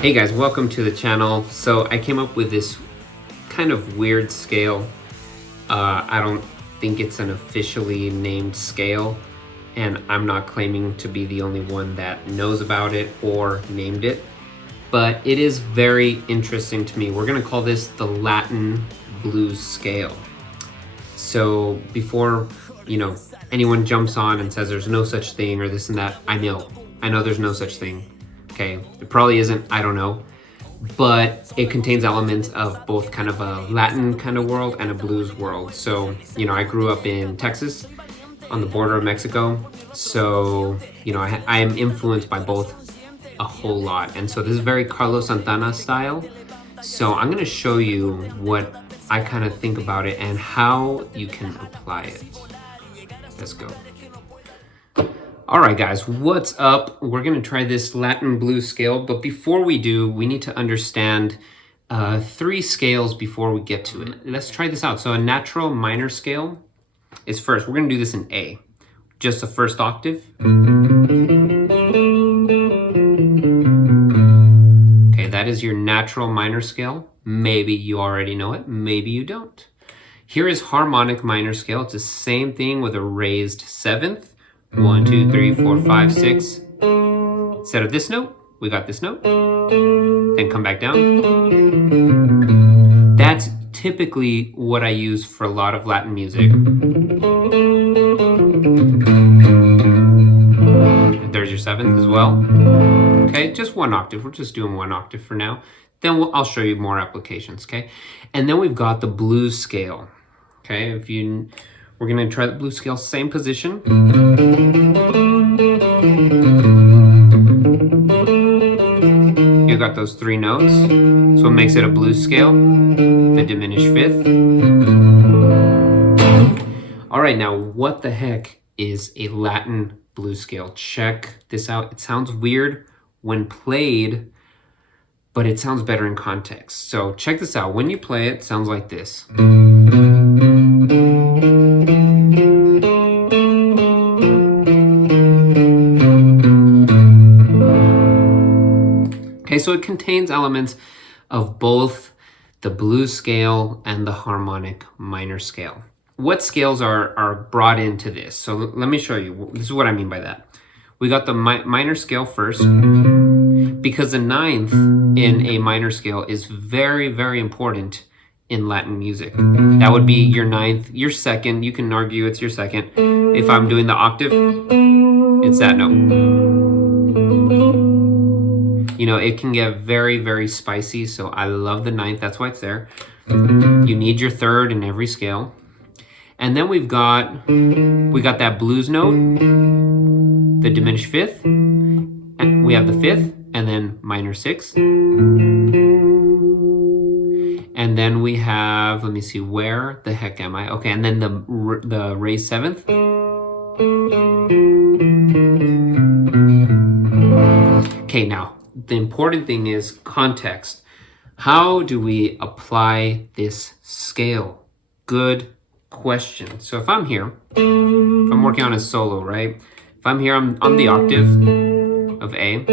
Hey guys, welcome to the channel. So I came up with this kind of weird scale. I don't think it's an officially named scale, and I'm not claiming to be the only one that knows about it or named it, but it is very interesting to me. We're gonna call this the Latin blues scale. So before, anyone jumps on and says there's no such thing or this and that, I know there's no such thing. Okay, it probably isn't, I don't know, but it contains elements of both kind of a Latin kind of world and a blues world. So, I grew up in Texas on the border of Mexico. So, I am influenced by both a whole lot. And so this is very Carlos Santana style. So I'm gonna show you what I kind of think about it and how you can apply it. Let's go. All right, guys, what's up? We're gonna try this Latin blues scale, but before we do, we need to understand 3 scales before we get to it. Let's try this out. So a natural minor scale is first. We're gonna do this in A, just the first octave. Okay, that is your natural minor scale. Maybe you already know it, maybe you don't. Here is harmonic minor scale. It's the same thing with a raised 7th. 1, 2, 3, 4, 5, 6. Instead of this note, we got this note. Then come back down. That's typically what I use for a lot of Latin music. There's your 7th as well. Okay, just 1 octave. We're just doing 1 octave for now. Then I'll show you more applications, okay? And then we've got the blues scale. Okay, we're gonna try the blues scale, same position. You got those 3 notes. So what makes it a blues scale? The diminished 5th. All right, now what the heck is a Latin blues scale? Check this out. It sounds weird when played, but it sounds better in context. So check this out. When you play it, it sounds like this. Okay, so it contains elements of both the blues scale and the harmonic minor scale. What scales are brought into this? So let me show you. This is what I mean by that. We got the minor scale first, because the 9th in a minor scale is very, very important in Latin music. That would be your 9th, your 2nd. You can argue it's your 2nd. If I'm doing the octave, it's that note. It can get very, very spicy, so I love the 9th. That's why it's there. You need your 3rd in every scale. And then we got that blues note, the diminished 5th, and we have the 5th, and then minor 6th. And then we have, let me see, where the heck am I? Okay, and then the raised 7th. Okay, now, the important thing is context. How do we apply this scale? Good question. So if I'm here, if I'm working on a solo, right? If I'm here, I'm on the octave of A.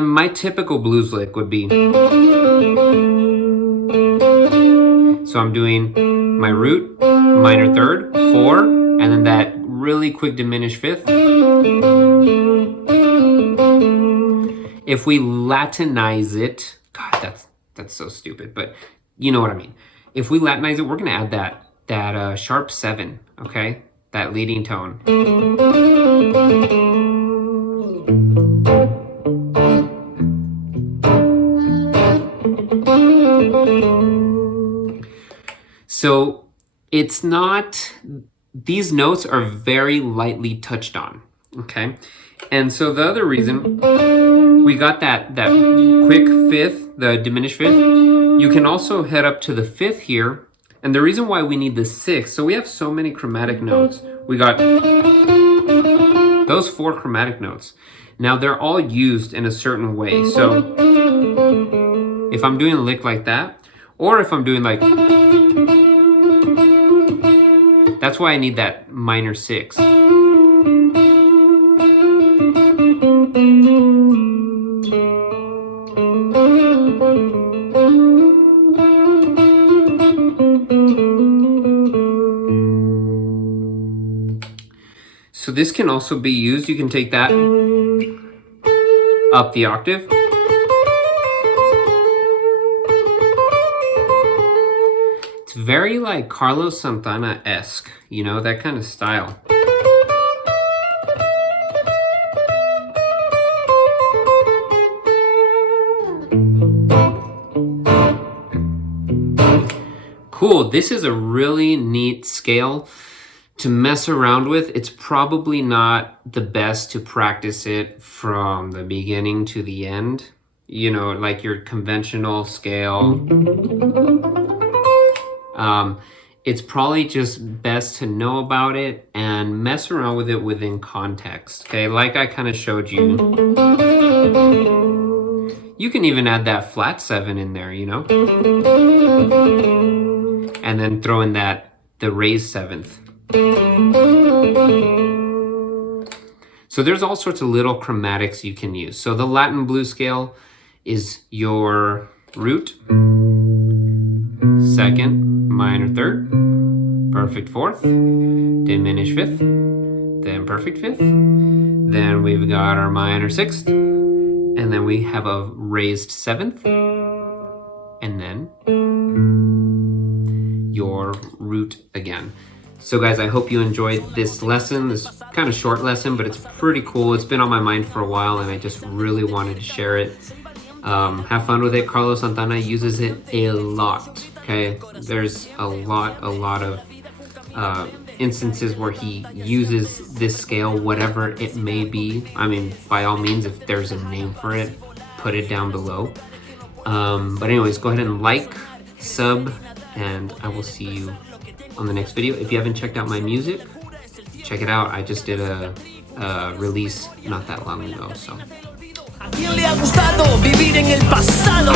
My typical blues lick would be, so I'm doing my root, minor 3rd, 4, and then that really quick diminished 5th. If we Latinize it, God, that's so stupid, but you know what I mean. If we Latinize it, we're gonna add that sharp 7, okay? That leading tone. So it's not, these notes are very lightly touched on, okay? And so the other reason, we got that quick 5th, the diminished 5th. You can also head up to the 5th here. And the reason why we need the 6th, so we have so many chromatic notes. We got those 4 chromatic notes. Now they're all used in a certain way. So if I'm doing a lick like that, or if I'm doing like, that's why I need that minor 6. So this can also be used, you can take that up the octave. It's very like Carlos Santana-esque, you know, that kind of style. Cool, this is a really neat scale to mess around with. It's probably not the best to practice it from the beginning to the end. You know, like your conventional scale. It's probably just best to know about it and mess around with it within context, okay? Like I kind of showed you. You can even add that flat 7 in there, you know? And then throw in the raised 7th. So there's all sorts of little chromatics you can use. So the Latin blues scale is your root, 2nd, minor 3rd, perfect 4th, diminished 5th, then perfect 5th. Then we've got our minor 6th, and then we have a raised 7th, and then your root again. So guys, I hope you enjoyed this lesson, this kind of short lesson, but it's pretty cool. It's been on my mind for a while and I just really wanted to share it. Have fun with it. Carlos Santana uses it a lot, okay? There's a lot of instances where he uses this scale, whatever it may be. I mean, by all means, if there's a name for it, put it down below. But anyways, go ahead and like, sub, and I will see you on the next video. If you haven't checked out my music, check it out. I just did a release not that long ago, so. ¿A quién le ha gustado vivir en el pasado?